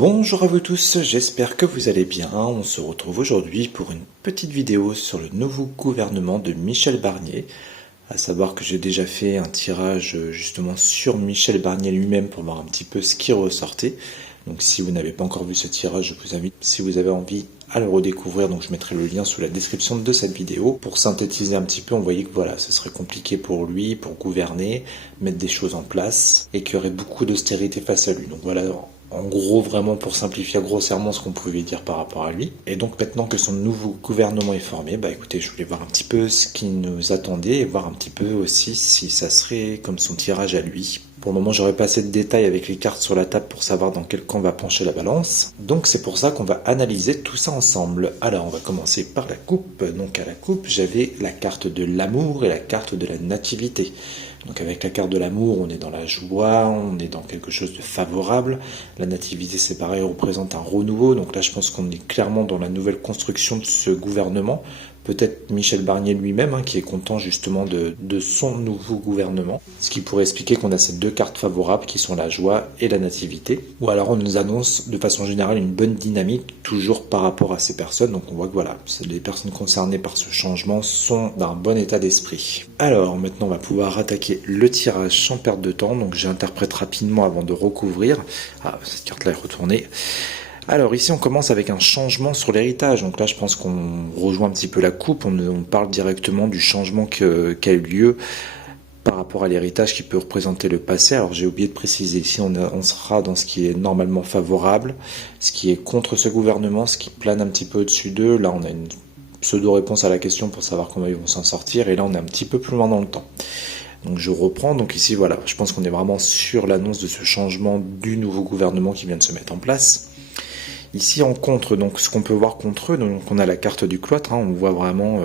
Bonjour à vous tous, j'espère que vous allez bien. On se retrouve aujourd'hui pour une petite vidéo sur le nouveau gouvernement de Michel Barnier. À savoir que j'ai déjà fait un tirage justement sur Michel Barnier lui-même pour voir un petit peu ce qui ressortait. Donc si vous n'avez pas encore vu ce tirage, je vous invite, si vous avez envie, à le redécouvrir. Donc je mettrai le lien sous la description de cette vidéo. Pour synthétiser un petit peu, on voyait que voilà, ce serait compliqué pour lui, pour gouverner, mettre des choses en place, et qu'il y aurait beaucoup d'austérité face à lui. Donc voilà, en gros, vraiment pour simplifier grossièrement ce qu'on pouvait dire par rapport à lui. Et donc maintenant que son nouveau gouvernement est formé, bah écoutez, je voulais voir un petit peu ce qui nous attendait et voir un petit peu aussi si ça serait comme son tirage à lui. Pour le moment, j'aurais pas assez de détails avec les cartes sur la table pour savoir dans quel camp va pencher la balance. Donc c'est pour ça qu'on va analyser tout ça ensemble. Alors on va commencer par la coupe. Donc à la coupe, j'avais la carte de l'amour et la carte de la nativité. Donc avec la carte de l'amour, on est dans la joie, on est dans quelque chose de favorable. La nativité, c'est pareil, représente un renouveau. Donc là, je pense qu'on est clairement dans la nouvelle construction de ce gouvernement. Peut-être Michel Barnier lui-même, qui est content justement de son nouveau gouvernement. Ce qui pourrait expliquer qu'on a ces deux cartes favorables qui sont la joie et la nativité. Ou alors on nous annonce de façon générale une bonne dynamique, toujours par rapport à ces personnes. Donc on voit que voilà, les personnes concernées par ce changement sont d'un bon état d'esprit. Alors maintenant on va pouvoir attaquer le tirage sans perte de temps. Donc j'interprète rapidement avant de recouvrir. Ah, cette carte-là est retournée. Alors ici on commence avec un changement sur l'héritage, donc là je pense qu'on rejoint un petit peu la coupe, on parle directement du changement qui a eu lieu par rapport à l'héritage qui peut représenter le passé. Alors j'ai oublié de préciser, ici on sera dans ce qui est normalement favorable, ce qui est contre ce gouvernement, ce qui plane un petit peu au-dessus d'eux. Là on a une pseudo-réponse à la question pour savoir comment ils vont s'en sortir, et là on est un petit peu plus loin dans le temps. Donc je reprends, donc ici voilà, je pense qu'on est vraiment sur l'annonce de ce changement du nouveau gouvernement qui vient de se mettre en place. Ici en contre, donc ce qu'on peut voir contre eux, donc on a la carte du cloître, on voit vraiment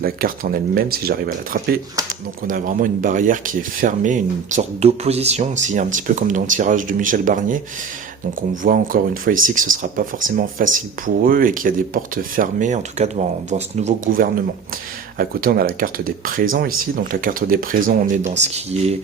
la carte en elle-même si j'arrive à l'attraper. Donc on a vraiment une barrière qui est fermée, une sorte d'opposition aussi, un petit peu comme dans le tirage de Michel Barnier. Donc on voit encore une fois ici que ce ne sera pas forcément facile pour eux et qu'il y a des portes fermées, en tout cas devant ce nouveau gouvernement. À côté, on a la carte des présents ici. Donc la carte des présents, on est dans ce qui est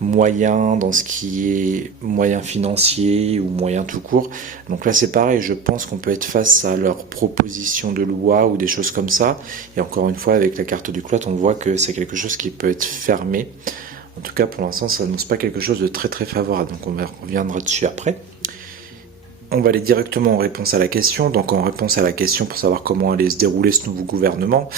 moyen, dans ce qui est moyen financier ou moyen tout court. Donc là, c'est pareil, je pense qu'on peut être face à leurs propositions de loi ou des choses comme ça. Et encore une fois, avec la carte du cloître, on voit que c'est quelque chose qui peut être fermé. En tout cas, pour l'instant, ça n'annonce pas quelque chose de très très favorable. Donc on reviendra dessus après. On va aller directement en réponse à la question. Donc en réponse à la question pour savoir comment allait se dérouler ce nouveau gouvernement.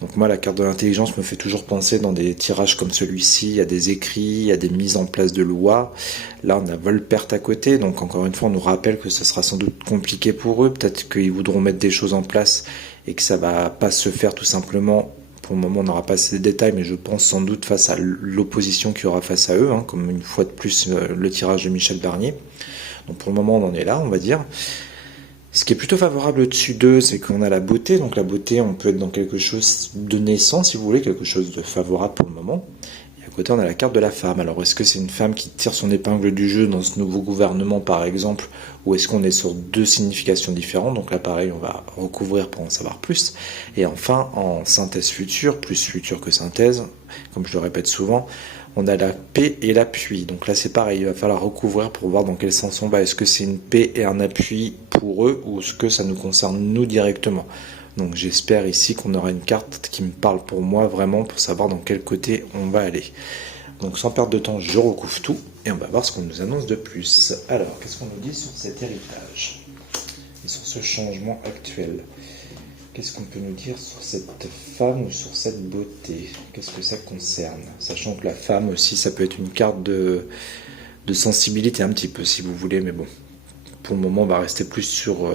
Donc moi, la carte de l'intelligence me fait toujours penser dans des tirages comme celui-ci, à des écrits, à des mises en place de lois. Là, on a vol-perte à côté, donc encore une fois, on nous rappelle que ce sera sans doute compliqué pour eux. Peut-être qu'ils voudront mettre des choses en place et que ça va pas se faire tout simplement. Pour le moment, on n'aura pas assez de détails, mais je pense sans doute face à l'opposition qu'il y aura face à eux, comme une fois de plus le tirage de Michel Barnier. Donc pour le moment, on en est là, on va dire. Ce qui est plutôt favorable au-dessus d'eux, c'est qu'on a la beauté. Donc la beauté, on peut être dans quelque chose de naissant, si vous voulez, quelque chose de favorable pour le moment. Et à côté, on a la carte de la femme. Alors est-ce que c'est une femme qui tire son épingle du jeu dans ce nouveau gouvernement, par exemple, ou est-ce qu'on est sur deux significations différentes? Donc là, pareil, on va recouvrir pour en savoir plus. Et enfin, en synthèse future, plus future que synthèse, comme je le répète souvent, on a la paix et l'appui. Donc là, c'est pareil, il va falloir recouvrir pour voir dans quel sens on va. Est-ce que c'est une paix et un appui pour eux ou est-ce que ça nous concerne nous directement? Donc j'espère ici qu'on aura une carte qui me parle pour moi vraiment pour savoir dans quel côté on va aller. Donc sans perdre de temps, je recouvre tout et on va voir ce qu'on nous annonce de plus. Alors, qu'est-ce qu'on nous dit sur cet héritage et sur ce changement actuel? Qu'est-ce qu'on peut nous dire sur cette femme ou sur cette beauté? Qu'est-ce que ça concerne? Sachant que la femme aussi, ça peut être une carte de sensibilité un petit peu, si vous voulez, mais bon. Pour le moment, on va rester plus sur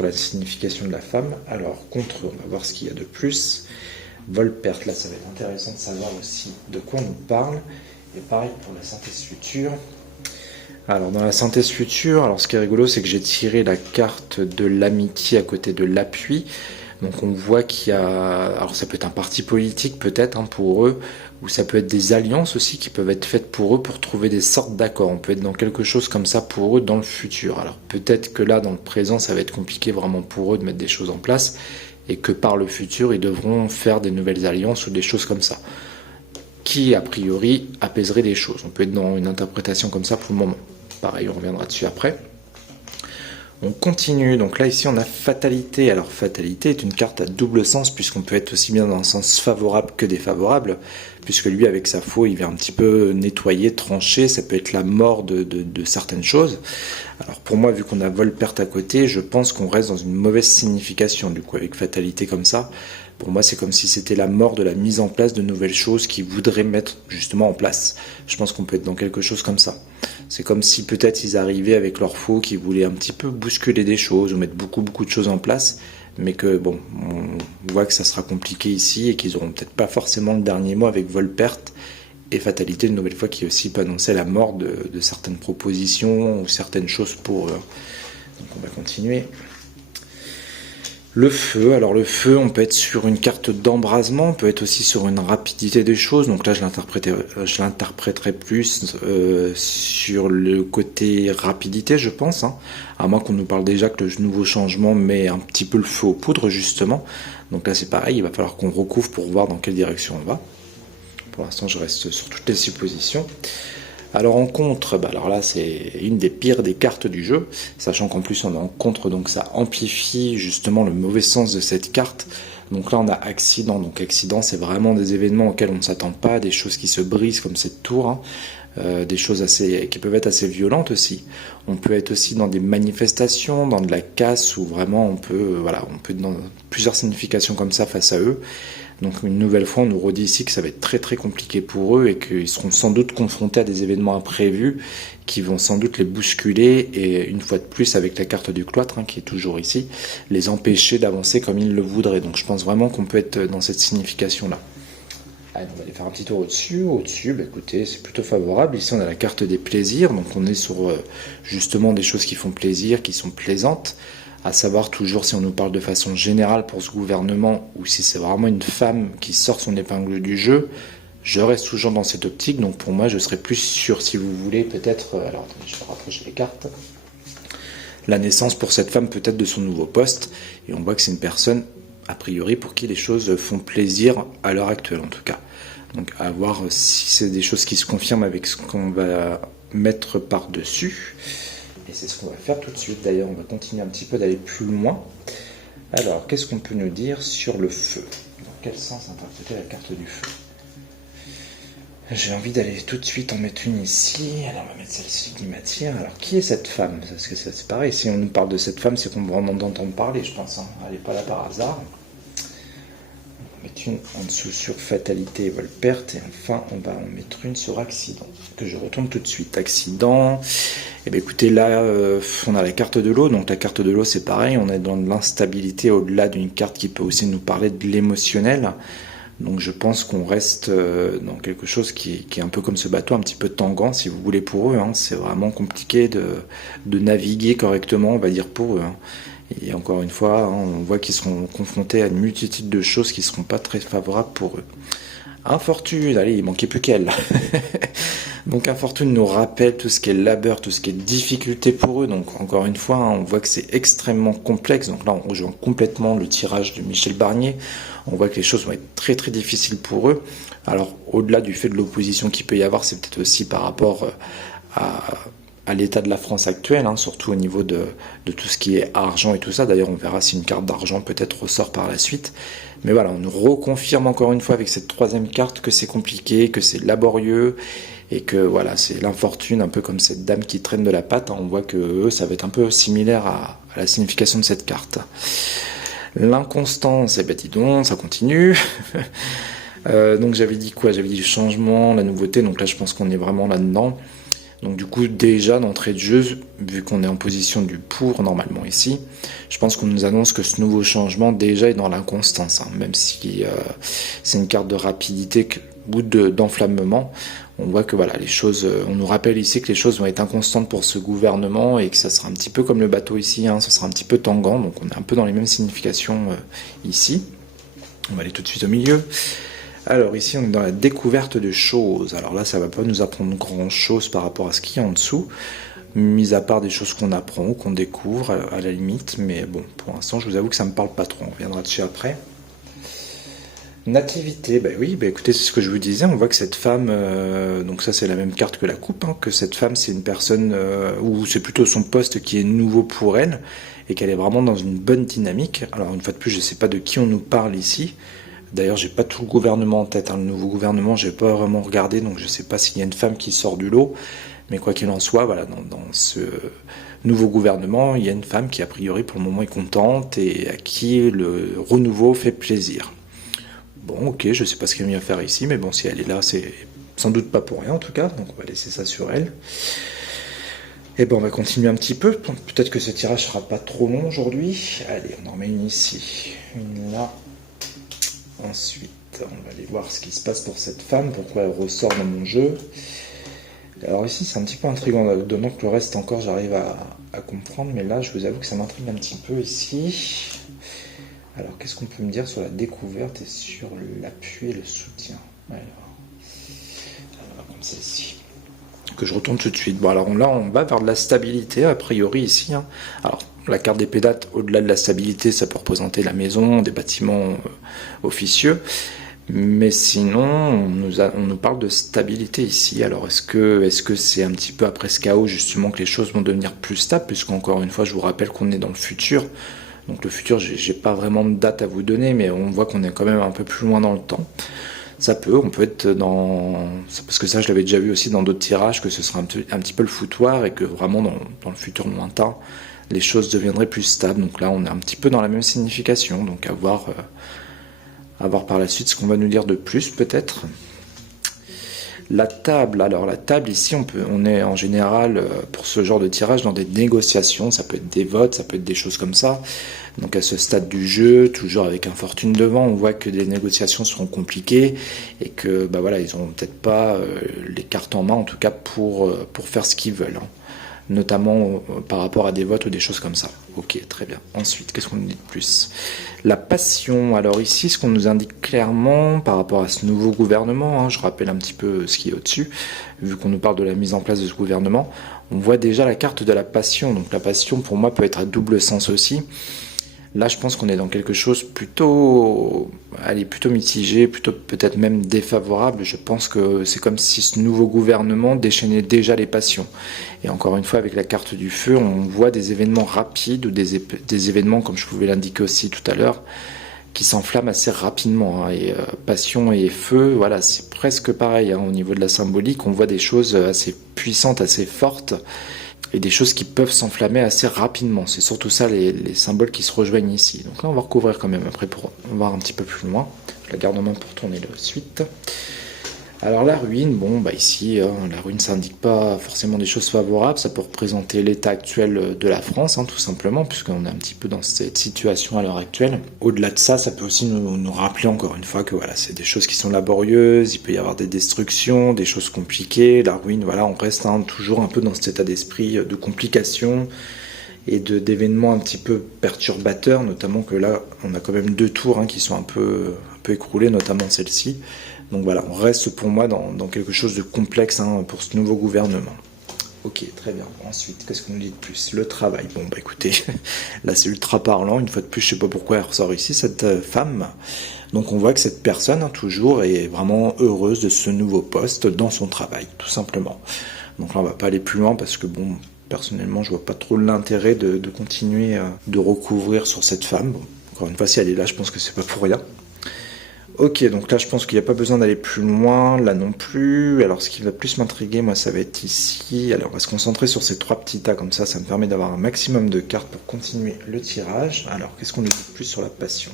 la signification de la femme. Alors, contre, on va voir ce qu'il y a de plus. Vol-perte, là, ça va être intéressant de savoir aussi de quoi on nous parle. Et pareil pour la synthèse future. Alors, dans la synthèse future, alors ce qui est rigolo, c'est que j'ai tiré la carte de l'amitié à côté de l'appui. Donc on voit qu'il y a, alors ça peut être un parti politique peut-être pour eux, ou ça peut être des alliances aussi qui peuvent être faites pour eux pour trouver des sortes d'accords. On peut être dans quelque chose comme ça pour eux dans le futur. Alors peut-être que là dans le présent ça va être compliqué vraiment pour eux de mettre des choses en place et que par le futur ils devront faire des nouvelles alliances ou des choses comme ça qui a priori apaiserait les choses. On peut être dans une interprétation comme ça pour le moment. Pareil, on reviendra dessus après. On continue, donc là ici on a fatalité. Alors fatalité est une carte à double sens puisqu'on peut être aussi bien dans un sens favorable que défavorable, puisque lui avec sa faux il vient un petit peu nettoyer, trancher, ça peut être la mort de certaines choses. Alors pour moi, vu qu'on a vol-perte à côté, je pense qu'on reste dans une mauvaise signification du coup avec fatalité comme ça. Pour moi, c'est comme si c'était la mort de la mise en place de nouvelles choses qu'ils voudraient mettre justement en place. Je pense qu'on peut être dans quelque chose comme ça. C'est comme si peut-être ils arrivaient avec leur faux, qui voulaient un petit peu bousculer des choses ou mettre beaucoup de choses en place, mais que bon, on voit que ça sera compliqué ici et qu'ils auront peut-être pas forcément le dernier mot avec vol-perte et fatalité une nouvelle fois qui aussi peut annoncer la mort de certaines propositions ou certaines choses pour eux. Donc on va continuer. Le feu, alors le feu, on peut être sur une carte d'embrasement, on peut être aussi sur une rapidité des choses, donc là je l'interpréterai plus sur le côté rapidité je pense, hein. À moins qu'on nous parle déjà que le nouveau changement met un petit peu le feu aux poudres justement, donc là c'est pareil, il va falloir qu'on recouvre pour voir dans quelle direction on va. Pour l'instant je reste sur toutes les suppositions. Alors en contre, alors là c'est une des pires des cartes du jeu, sachant qu'en plus on est en contre, donc ça amplifie justement le mauvais sens de cette carte. Donc là on a accident, donc accident c'est vraiment des événements auxquels on ne s'attend pas, des choses qui se brisent comme cette tour, hein. Des choses qui peuvent être assez violentes aussi. On peut être aussi dans des manifestations, dans de la casse, où vraiment on peut être dans plusieurs significations comme ça face à eux. Donc une nouvelle fois, on nous redit ici que ça va être très compliqué pour eux et qu'ils seront sans doute confrontés à des événements imprévus qui vont sans doute les bousculer et une fois de plus avec la carte du cloître, hein, qui est toujours ici, les empêcher d'avancer comme ils le voudraient. Donc je pense vraiment qu'on peut être dans cette signification-là. Allez, on va aller faire un petit tour au-dessus. Au-dessus, écoutez, c'est plutôt favorable. Ici, on a la carte des plaisirs. Donc on est sur justement des choses qui font plaisir, qui sont plaisantes. À savoir toujours si on nous parle de façon générale pour ce gouvernement ou si c'est vraiment une femme qui sort son épingle du jeu, je reste toujours dans cette optique. Donc pour moi, je serais plus sûr, si vous voulez, peut-être... alors, attendez, je vais rapprocher les cartes. La naissance pour cette femme peut-être de son nouveau poste. Et on voit que c'est une personne, a priori, pour qui les choses font plaisir à l'heure actuelle en tout cas. Donc à voir si c'est des choses qui se confirment avec ce qu'on va mettre par-dessus. Et c'est ce qu'on va faire tout de suite. D'ailleurs, on va continuer un petit peu d'aller plus loin. Alors, qu'est-ce qu'on peut nous dire sur le feu? Dans quel sens interpréter la carte du feu? J'ai envie d'aller tout de suite en mettre une ici. Alors, on va mettre celle-ci qui m'attire. Alors, qui est cette femme? Parce que c'est pareil, si on nous parle de cette femme, c'est qu'on va en entendre parler, je pense, hein. Elle n'est pas là par hasard. On va mettre une en dessous sur fatalité et vol-perte. Et enfin, on va en mettre une sur accident, que je retourne tout de suite. Accident... Eh bien écoutez, là on a la carte de l'eau, donc la carte de l'eau c'est pareil, on est dans de l'instabilité au-delà d'une carte qui peut aussi nous parler de l'émotionnel. Donc je pense qu'on reste dans quelque chose qui est un peu comme ce bateau, un petit peu tangent si vous voulez pour eux, hein. C'est vraiment compliqué de naviguer correctement, on va dire pour eux, hein. Et encore une fois, hein, on voit qu'ils seront confrontés à une multitude de choses qui ne seront pas très favorables pour eux. Infortune, allez, il manquait plus qu'elle. Donc Infortune nous rappelle tout ce qui est labeur, tout ce qui est difficulté pour eux. Donc encore une fois, hein, on voit que c'est extrêmement complexe. Donc là, on rejoint complètement le tirage de Michel Barnier. On voit que les choses vont être très difficiles pour eux. Alors au-delà du fait de l'opposition qu'il peut y avoir, c'est peut-être aussi par rapport à l'état de la France actuelle, hein, surtout au niveau de tout ce qui est argent et tout ça. D'ailleurs, on verra si une carte d'argent peut-être ressort par la suite. Mais voilà, on nous reconfirme encore une fois avec cette troisième carte que c'est compliqué, que c'est laborieux, et que voilà, c'est l'infortune, un peu comme cette dame qui traîne de la patte. On voit que eux, ça va être un peu similaire à la signification de cette carte. L'inconstance, eh ben dis donc, ça continue. Donc j'avais dit quoi? J'avais dit le changement, la nouveauté, donc là je pense qu'on est vraiment là-dedans. Donc du coup, déjà d'entrée de jeu, vu qu'on est en position du pour normalement ici, je pense qu'on nous annonce que ce nouveau changement déjà est dans l'inconstance, hein, même si c'est une carte de rapidité ou d'enflammement. On voit que voilà, les choses, on nous rappelle ici que les choses vont être inconstantes pour ce gouvernement et que ça sera un petit peu comme le bateau ici, hein, ça sera un petit peu tangent, donc on est un peu dans les mêmes significations ici. On va aller tout de suite au milieu. Alors ici on est dans la découverte de choses. Alors là ça va pas nous apprendre grand chose par rapport à ce qu'il y a en dessous, mis à part des choses qu'on apprend ou qu'on découvre à la limite, mais bon pour l'instant je vous avoue que ça me parle pas trop, on reviendra dessus après. Nativité, bah oui, bah écoutez, c'est ce que je vous disais, on voit que cette femme, donc ça c'est la même carte que la coupe, hein, que cette femme c'est une personne, ou c'est plutôt son poste qui est nouveau pour elle, et qu'elle est vraiment dans une bonne dynamique. Alors une fois de plus, je sais pas de qui on nous parle ici, d'ailleurs j'ai pas tout le gouvernement en tête, hein. Le nouveau gouvernement j'ai pas vraiment regardé, donc je sais pas s'il y a une femme qui sort du lot, mais quoi qu'il en soit, voilà, dans ce nouveau gouvernement, il y a une femme qui a priori pour le moment est contente, et à qui le renouveau fait plaisir. Bon, ok, je sais pas ce qu'elle vient faire ici, mais bon, si elle est là, c'est sans doute pas pour rien en tout cas, donc on va laisser ça sur elle. Et ben on va continuer un petit peu, peut-être que ce tirage sera pas trop long aujourd'hui. Allez, on en remet une ici, une là. Ensuite, on va aller voir ce qui se passe pour cette femme, pourquoi elle ressort dans mon jeu. Alors ici, c'est un petit peu intriguant, donnant que le reste encore j'arrive à comprendre, mais là, je vous avoue que ça m'intrigue un petit peu ici. Alors, qu'est-ce qu'on peut me dire sur la découverte et sur l'appui et le soutien? Alors, comme celle-ci. Que je retourne tout de suite. Bon, alors là, on va vers de la stabilité, a priori, ici. Hein. Alors, la carte des pédates, au-delà de la stabilité, ça peut représenter la maison, des bâtiments officieux. Mais sinon, on nous parle de stabilité ici. Alors, est-ce que c'est un petit peu après ce chaos, justement, que les choses vont devenir plus stables? Puisqu'encore une fois, je vous rappelle qu'on est dans le futur. Donc le futur, j'ai pas vraiment de date à vous donner, mais on voit qu'on est quand même un peu plus loin dans le temps. On peut être dans... Parce que ça, je l'avais déjà vu aussi dans d'autres tirages, que ce sera un petit peu le foutoir, et que vraiment, dans le futur lointain, les choses deviendraient plus stables. Donc là, on est un petit peu dans la même signification, donc à voir par la suite ce qu'on va nous dire de plus, peut-être. La table, alors la table ici, on est en général pour ce genre de tirage dans des négociations, ça peut être des votes, ça peut être des choses comme ça. Donc à ce stade du jeu, toujours avec un fortune devant, on voit que les négociations seront compliquées et que bah voilà, ils n'auront peut-être pas les cartes en main en tout cas pour faire ce qu'ils veulent. Hein. Notamment par rapport à des votes ou des choses comme ça. Ok, très bien. Ensuite, qu'est-ce qu'on nous dit de plus? La passion. Alors ici, ce qu'on nous indique clairement par rapport à ce nouveau gouvernement, hein, je rappelle un petit peu ce qui est au-dessus, vu qu'on nous parle de la mise en place de ce gouvernement, on voit déjà la carte de la passion. Donc la passion, pour moi, peut être à double sens aussi. Là, je pense qu'on est dans quelque chose plutôt mitigé, plutôt peut-être même défavorable. Je pense que c'est comme si ce nouveau gouvernement déchaînait déjà les passions. Et encore une fois, avec la carte du feu, on voit des événements rapides ou des événements, comme je pouvais l'indiquer aussi tout à l'heure, qui s'enflamment assez rapidement. Hein. Et passion et feu, voilà, c'est presque pareil. Hein. Au niveau de la symbolique, on voit des choses assez puissantes, assez fortes, et des choses qui peuvent s'enflammer assez rapidement. C'est surtout ça les symboles qui se rejoignent ici. Donc là on va recouvrir quand même après pour voir un petit peu plus loin. Je la garde en main pour tourner la suite. Alors la ruine, bon bah ici la ruine ça indique pas forcément des choses favorables, ça peut représenter l'état actuel de la France tout simplement, puisqu'on est un petit peu dans cette situation à l'heure actuelle. Au-delà de ça, ça peut aussi nous rappeler encore une fois que voilà, c'est des choses qui sont laborieuses, il peut y avoir des destructions, des choses compliquées, la ruine, voilà, on reste toujours un peu dans cet état d'esprit de complications et d'événements un petit peu perturbateurs, notamment que là on a quand même 2 tours qui sont un peu écroulées, notamment celle-ci. Donc voilà, on reste pour moi dans quelque chose de complexe pour ce nouveau gouvernement. Ok, très bien. Ensuite, qu'est-ce qu'on nous dit de plus? Le travail. Bon, bah écoutez, là c'est ultra parlant. Une fois de plus, je sais pas pourquoi elle ressort ici, cette femme. Donc on voit que cette personne, toujours, est vraiment heureuse de ce nouveau poste dans son travail, tout simplement. Donc là, on va pas aller plus loin parce que bon, personnellement, je vois pas trop l'intérêt de continuer de recouvrir sur cette femme. Bon, encore une fois, si elle est là, je pense que c'est pas pour rien. Ok, donc là je pense qu'il n'y a pas besoin d'aller plus loin, là non plus. Alors ce qui va plus m'intriguer, moi ça va être ici. Alors on va se concentrer sur ces 3 petits tas, comme ça me permet d'avoir un maximum de cartes pour continuer le tirage. Alors qu'est-ce qu'on nous dit de plus sur la passion?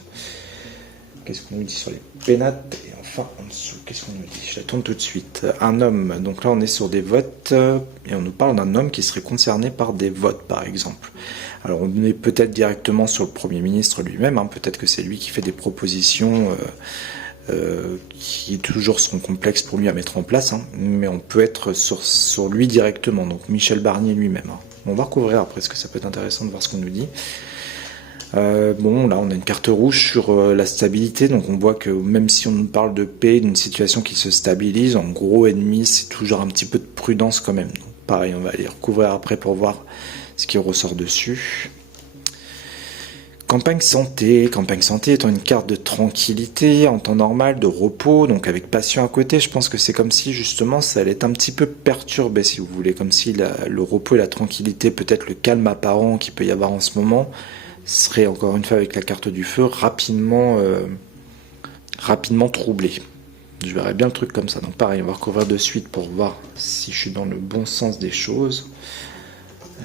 Qu'est-ce qu'on nous dit sur les pénates? Et enfin en dessous, qu'est-ce qu'on nous dit? Je la tourne tout de suite. Un homme, donc là on est sur des votes, et on nous parle d'un homme qui serait concerné par des votes par exemple. Alors on est peut-être directement sur le Premier ministre lui-même, peut-être que c'est lui qui fait des propositions qui toujours seront complexes pour lui à mettre en place, mais on peut être sur lui directement, donc Michel Barnier lui-même. On va recouvrir après, parce que ça peut être intéressant de voir ce qu'on nous dit. Bon, là on a une carte rouge sur la stabilité, donc on voit que même si on nous parle de paix, d'une situation qui se stabilise, en gros ennemi, c'est toujours un petit peu de prudence quand même. Donc pareil, on va aller recouvrir après pour voir ce qui ressort dessus. Campagne santé étant une carte de tranquillité, en temps normal, de repos, donc avec passion à côté, je pense que c'est comme si justement ça allait être un petit peu perturbé si vous voulez, comme si le repos et la tranquillité, peut-être le calme apparent qu'il peut y avoir en ce moment, serait encore une fois avec la carte du feu rapidement troublé. Je verrais bien le truc comme ça, donc pareil, on va recouvrir de suite pour voir si je suis dans le bon sens des choses.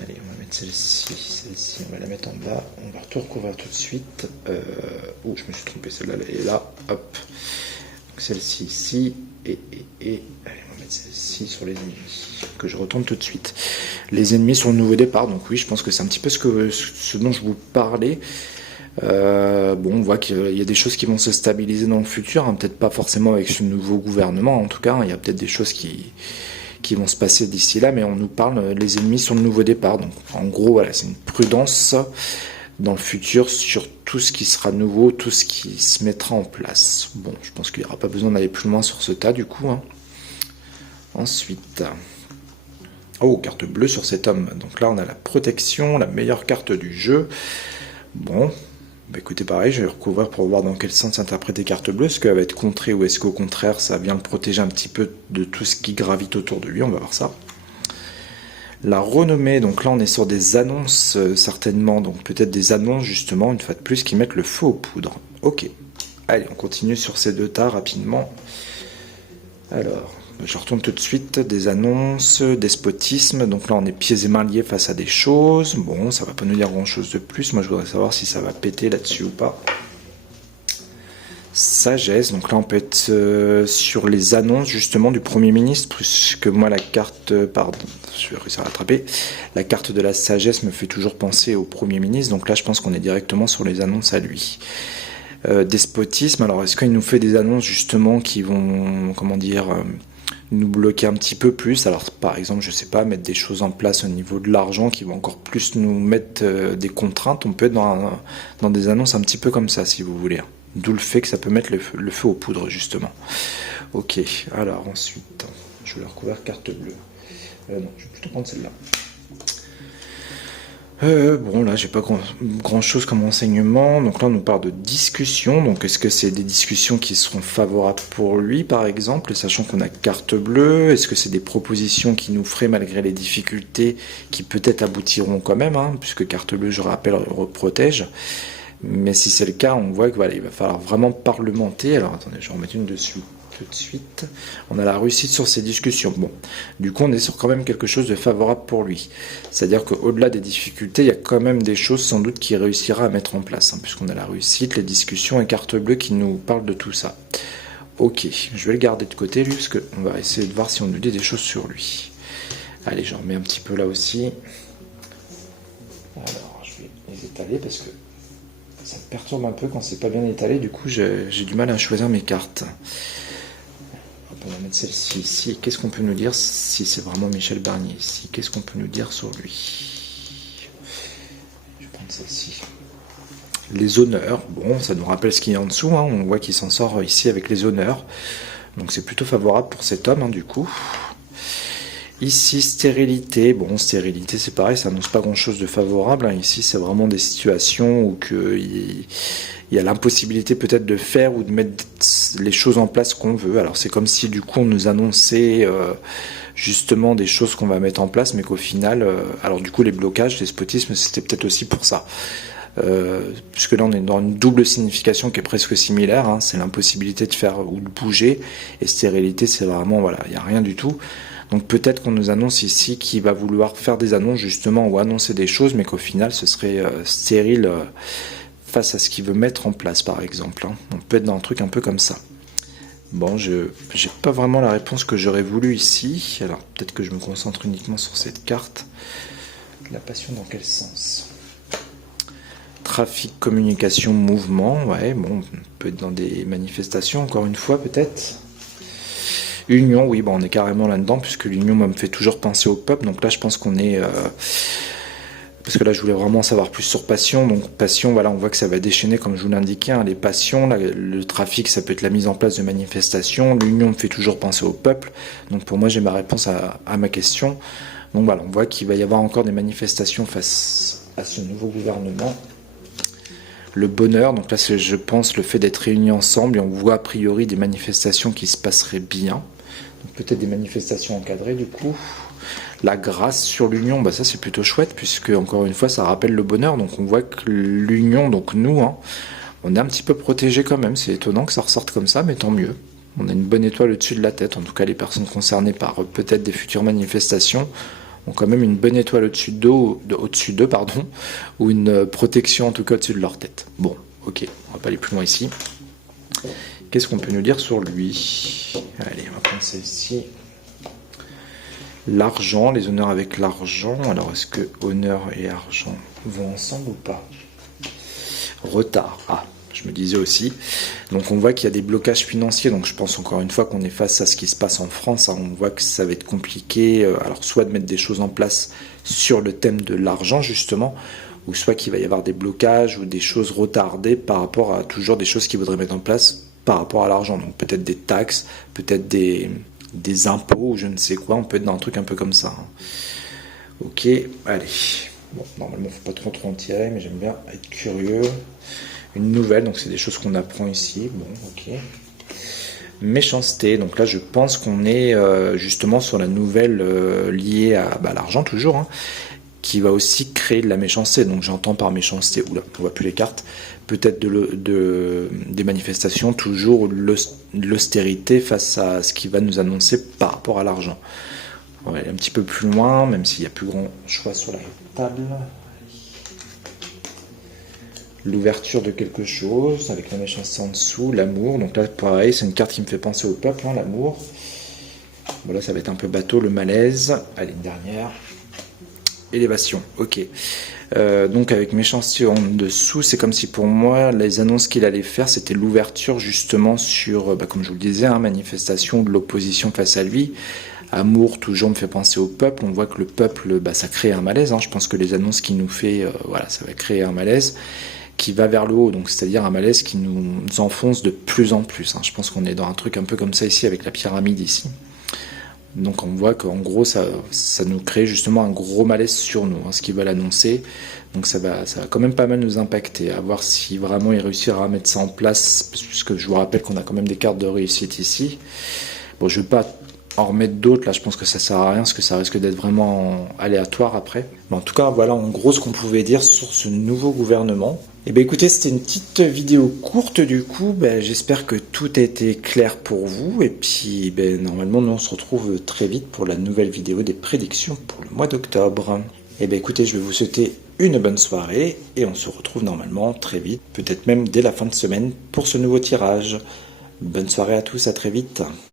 Allez, on va mettre celle-ci, on va la mettre en bas, on va tout recouvrir tout de suite. Oh, je me suis trompé, celle-là, elle est là, hop. Donc celle-ci ici, et allez, on va mettre celle-ci sur les ennemis, que je retourne tout de suite. Les ennemis sont au nouveau départ, donc oui, je pense que c'est un petit peu ce dont je vous parlais. Bon, on voit qu'il y a des choses qui vont se stabiliser dans le futur, hein, peut-être pas forcément avec ce nouveau gouvernement, en tout cas, hein, il y a peut-être des choses qui vont se passer d'ici là, mais on nous parle les ennemis sur le nouveau départ. Donc en gros, voilà, c'est une prudence dans le futur sur tout ce qui sera nouveau, tout ce qui se mettra en place. Bon, je pense qu'il n'y aura pas besoin d'aller plus loin sur ce tas du coup. Hein. Ensuite, oh, carte bleue sur cet homme. Donc là, on a la protection, la meilleure carte du jeu. Bon, bah écoutez, pareil, je vais recouvrir pour voir dans quel sens interpréter carte bleue. Est-ce qu'elle va être contrée ou est-ce qu'au contraire, ça vient le protéger un petit peu de tout ce qui gravite autour de lui? On va voir ça. La renommée, donc là, on est sur des annonces, certainement. Donc peut-être des annonces, justement, une fois de plus, qui mettent le feu aux poudres. Ok. Allez, on continue sur ces deux tas rapidement. Alors, je retourne tout de suite. Des annonces, despotisme. Donc là, on est pieds et mains liés face à des choses. Bon, ça va pas nous dire grand-chose de plus. Moi, je voudrais savoir si ça va péter là-dessus ou pas. Sagesse. Donc là, on peut être sur les annonces, justement, du Premier ministre. Puisque moi, la carte... pardon, je vais réussir à rattraper. La carte de la sagesse me fait toujours penser au Premier ministre. Donc là, je pense qu'on est directement sur les annonces à lui. Despotisme. Alors, est-ce qu'il nous fait des annonces, justement, qui vont... comment dire... nous bloquer un petit peu plus. Alors par exemple, je sais pas, mettre des choses en place au niveau de l'argent qui vont encore plus nous mettre des contraintes. On peut être dans des annonces un petit peu comme ça, si vous voulez. D'où le fait que ça peut mettre le feu aux poudres, justement. Ok, alors ensuite, je vais leur recouvrir carte bleue. Non, je vais plutôt prendre celle-là. Bon, là, j'ai pas grand chose comme enseignement. Donc là, on nous parle de discussion. Donc, est-ce que c'est des discussions qui seront favorables pour lui, par exemple, sachant qu'on a carte bleue? Est-ce que c'est des propositions qui nous feraient, malgré les difficultés, qui peut-être aboutiront quand même, hein, puisque carte bleue, je rappelle, protège. Mais si c'est le cas, on voit que voilà, il va falloir vraiment parlementer. Alors, attendez, je vais en remettre une dessus. Tout de suite, on a la réussite sur ces discussions. Bon, du coup, on est sur quand même quelque chose de favorable pour lui. C'est-à-dire qu'au-delà des difficultés, il y a quand même des choses sans doute qu'il réussira à mettre en place, hein, puisqu'on a la réussite, les discussions et carte bleue qui nous parlent de tout ça. Ok, je vais le garder de côté, lui, parce qu'on va essayer de voir si on nous dit des choses sur lui. Allez, j'en remets un petit peu là aussi. Alors, je vais les étaler parce que ça me perturbe un peu quand c'est pas bien étalé. Du coup, j'ai du mal à choisir mes cartes. On va mettre celle-ci ici. Qu'est-ce qu'on peut nous dire si c'est vraiment Michel Barnier ici? Qu'est-ce qu'on peut nous dire sur lui? Je vais prendre celle-ci. Les honneurs. Bon, ça nous rappelle ce qu'il y a en dessous. Hein. On voit qu'il s'en sort ici avec les honneurs. Donc c'est plutôt favorable pour cet homme, hein, du coup. Ici, stérilité. Bon, stérilité, c'est pareil, ça n'annonce pas grand-chose de favorable. Hein. Ici, c'est vraiment des situations où il y a l'impossibilité peut-être de faire ou de mettre les choses en place qu'on veut. Alors, c'est comme si, du coup, on nous annonçait justement des choses qu'on va mettre en place, mais qu'au final... alors, du coup, les blocages, despotisme, c'était peut-être aussi pour ça. Puisque là, on est dans une double signification qui est presque similaire. Hein. C'est l'impossibilité de faire ou de bouger. Et stérilité, c'est vraiment, voilà, il n'y a rien du tout. Donc peut-être qu'on nous annonce ici qu'il va vouloir faire des annonces justement ou annoncer des choses, mais qu'au final ce serait stérile face à ce qu'il veut mettre en place par exemple. Hein. On peut être dans un truc un peu comme ça. Bon, je n'ai pas vraiment la réponse que j'aurais voulu ici. Alors peut-être que je me concentre uniquement sur cette carte. La passion dans quel sens? Trafic, communication, mouvement. Ouais, bon, on peut être dans des manifestations encore une fois peut-être. Union, oui, bon, on est carrément là-dedans, puisque l'union me fait toujours penser au peuple. Donc là, je pense qu'on est... parce que là, je voulais vraiment savoir plus sur passion. Donc passion, voilà, on voit que ça va déchaîner, comme je vous l'indiquais, hein, les passions. Le trafic, ça peut être la mise en place de manifestations. L'union me fait toujours penser au peuple. Donc pour moi, j'ai ma réponse à ma question. Donc voilà, on voit qu'il va y avoir encore des manifestations face à ce nouveau gouvernement. le bonheur. Donc là, c'est, je pense, le fait d'être réunis ensemble et on voit a priori des manifestations qui se passeraient bien. Donc peut-être des manifestations encadrées du coup. La grâce sur l'union, bah ça c'est plutôt chouette puisque encore une fois ça rappelle le bonheur. Donc on voit que l'union, donc nous, hein, on est un petit peu protégés quand même. C'est étonnant que ça ressorte comme ça, mais tant mieux. On a une bonne étoile au-dessus de la tête. En tout cas, les personnes concernées par peut-être des futures manifestations ont quand même une bonne étoile au-dessus d'eux, pardon, ou une protection en tout cas au-dessus de leur tête. Bon, ok, on va pas aller plus loin ici. Qu'est-ce qu'on peut nous dire sur lui? Allez, on va prendre celle-ci. L'argent, les honneurs avec l'argent. Alors, est-ce que honneur et argent vont ensemble ou pas? Retard. Ah, je me disais aussi. Donc, on voit qu'il y a des blocages financiers. Donc, je pense encore une fois qu'on est face à ce qui se passe en France. Hein. On voit que ça va être compliqué. Alors, soit de mettre des choses en place sur le thème de l'argent, justement, ou soit qu'il va y avoir des blocages ou des choses retardées par rapport à toujours des choses qu'ils voudraient mettre en place par rapport à l'argent. Donc, peut-être des taxes, peut-être des impôts ou je ne sais quoi, on peut être dans un truc un peu comme ça. Hein. Ok, allez. Bon, normalement, il ne faut pas trop en tirer, mais j'aime bien être curieux. Une nouvelle, donc c'est des choses qu'on apprend ici. Bon, ok. Méchanceté, donc là je pense qu'on est justement sur la nouvelle liée à l'argent toujours, hein, qui va aussi créer de la méchanceté. Donc j'entends par méchanceté, oula, on voit plus les cartes, peut-être des manifestations, toujours l'austérité face à ce qui va nous annoncer par rapport à l'argent. On va aller un petit peu plus loin, même s'il n'y a plus grand choix sur la table. L'ouverture de quelque chose, avec la méchanceté en dessous, l'amour. Donc là, pareil, c'est une carte qui me fait penser au peuple, hein, l'amour. Voilà, ça va être un peu bateau, le malaise. Allez, une dernière. Élévation, ok. Donc avec méchanceté en dessous, c'est comme si pour moi, les annonces qu'il allait faire, c'était l'ouverture justement sur, comme je vous le disais, hein, manifestation de l'opposition face à lui. Amour, toujours me fait penser au peuple. On voit que le peuple, ça crée un malaise. Hein. Je pense que les annonces qu'il nous fait, voilà, ça va créer un malaise qui va vers le haut. Donc c'est-à-dire un malaise qui nous enfonce de plus en plus. Hein. Je pense qu'on est dans un truc un peu comme ça ici avec la pyramide ici. Donc on voit qu'en gros ça nous crée justement un gros malaise sur nous, hein, ce qu'ils veulent annoncer. Donc ça va quand même pas mal nous impacter, à voir si vraiment ils réussiront à mettre ça en place, puisque je vous rappelle qu'on a quand même des cartes de réussite ici. Bon, je ne vais pas en remettre d'autres, là je pense que ça sert à rien, parce que ça risque d'être vraiment aléatoire après. Mais en tout cas, voilà en gros ce qu'on pouvait dire sur ce nouveau gouvernement. Et bien écoutez, c'était une petite vidéo courte du coup, j'espère que tout a été clair pour vous, et puis normalement nous on se retrouve très vite pour la nouvelle vidéo des prédictions pour le mois d'octobre. Et bien écoutez, je vais vous souhaiter une bonne soirée, et on se retrouve normalement très vite, peut-être même dès la fin de semaine pour ce nouveau tirage. Bonne soirée à tous, à très vite.